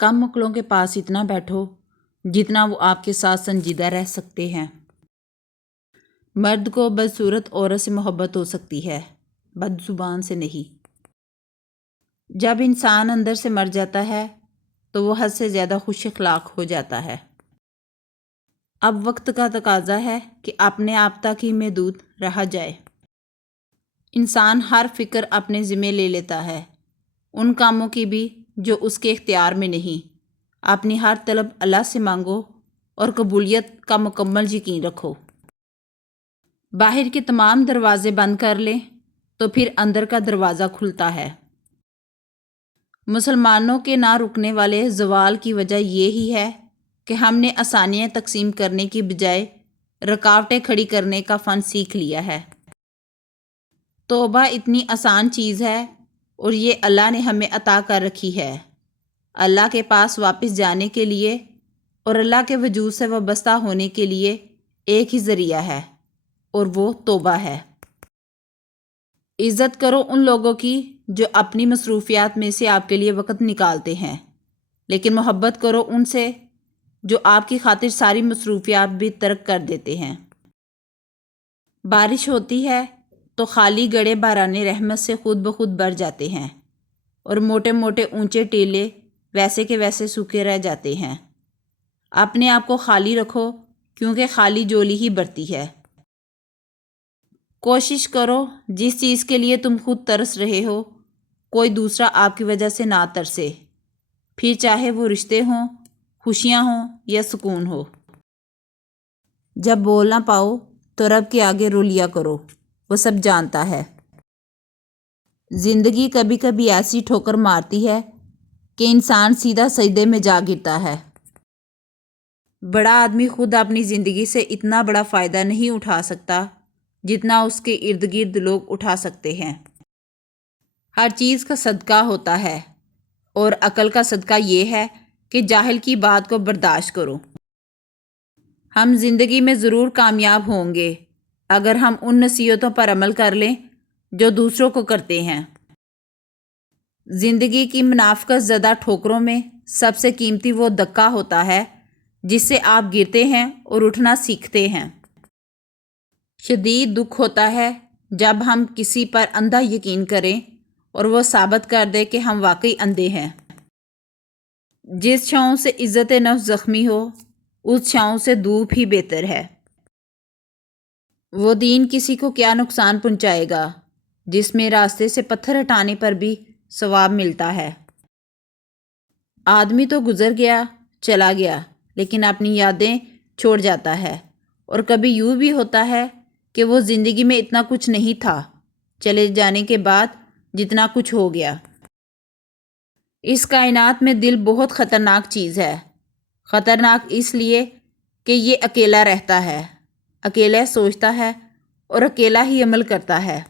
کم عقلوں کے پاس اتنا بیٹھو جتنا وہ آپ کے ساتھ سنجیدہ رہ سکتے ہیں۔ مرد کو بدصورت عورت سے محبت ہو سکتی ہے، بد زبان سے نہیں۔ جب انسان اندر سے مر جاتا ہے تو وہ حد سے زیادہ خوش اخلاق ہو جاتا ہے۔ اب وقت کا تقاضا ہے کہ اپنے آپ تک ہی محدود رہا جائے۔ انسان ہر فکر اپنے ذمہ لے لیتا ہے، ان کاموں کی بھی جو اس کے اختیار میں نہیں۔ اپنی ہر طلب اللہ سے مانگو اور قبولیت کا مکمل یقین رکھو۔ باہر کے تمام دروازے بند کر لیں تو پھر اندر کا دروازہ کھلتا ہے۔ مسلمانوں کے نہ رکنے والے زوال کی وجہ یہی ہے کہ ہم نے آسانیاں تقسیم کرنے کی بجائے رکاوٹیں کھڑی کرنے کا فن سیکھ لیا ہے۔ توبہ اتنی آسان چیز ہے اور یہ اللہ نے ہمیں عطا کر رکھی ہے۔ اللہ کے پاس واپس جانے کے لیے اور اللہ کے وجود سے وابستہ ہونے کے لیے ایک ہی ذریعہ ہے اور وہ توبہ ہے۔ عزت کرو ان لوگوں کی جو اپنی مصروفیات میں سے آپ کے لیے وقت نکالتے ہیں، لیکن محبت کرو ان سے جو آپ کی خاطر ساری مصروفیات بھی ترک کر دیتے ہیں۔ بارش ہوتی ہے تو خالی گڑھے باران رحمت سے خود بخود بھر جاتے ہیں اور موٹے موٹے اونچے ٹیلے ویسے کے ویسے سوکھے رہ جاتے ہیں۔ اپنے آپ کو خالی رکھو کیونکہ خالی جولی ہی بھرتی ہے۔ کوشش کرو جس چیز کے لیے تم خود ترس رہے ہو کوئی دوسرا آپ کی وجہ سے نہ ترسے، پھر چاہے وہ رشتے ہوں، خوشیاں ہوں یا سکون ہو۔ جب بول نہ پاؤ تو رب کے آگے رو لیا کرو، وہ سب جانتا ہے۔ زندگی کبھی کبھی ایسی ٹھوکر مارتی ہے کہ انسان سیدھا سجدے میں جا گرتا ہے۔ بڑا آدمی خود اپنی زندگی سے اتنا بڑا فائدہ نہیں اٹھا سکتا جتنا اس کے ارد گرد لوگ اٹھا سکتے ہیں۔ ہر چیز کا صدقہ ہوتا ہے اور عقل کا صدقہ یہ ہے کہ جاہل کی بات کو برداشت کرو۔ ہم زندگی میں ضرور کامیاب ہوں گے اگر ہم ان نصیحتوں پر عمل کر لیں جو دوسروں کو کرتے ہیں۔ زندگی کی منافقت زدہ ٹھوکروں میں سب سے قیمتی وہ دھکا ہوتا ہے جس سے آپ گرتے ہیں اور اٹھنا سیکھتے ہیں۔ شدید دکھ ہوتا ہے جب ہم کسی پر اندھا یقین کریں اور وہ ثابت کر دے کہ ہم واقعی اندھے ہیں۔ جس چھاؤں سے عزت نفس زخمی ہو اس چھاؤں سے دھوپ ہی بہتر ہے۔ وہ دین کسی کو کیا نقصان پہنچائے گا جس میں راستے سے پتھر ہٹانے پر بھی ثواب ملتا ہے۔ آدمی تو گزر گیا چلا گیا لیکن اپنی یادیں چھوڑ جاتا ہے، اور کبھی یوں بھی ہوتا ہے کہ وہ زندگی میں اتنا کچھ نہیں تھا چلے جانے کے بعد جتنا کچھ ہو گیا۔ اس کائنات میں دل بہت خطرناک چیز ہے۔ خطرناک اس لیے کہ یہ اکیلا رہتا ہے، اکیلا سوچتا ہے اور اکیلا ہی عمل کرتا ہے۔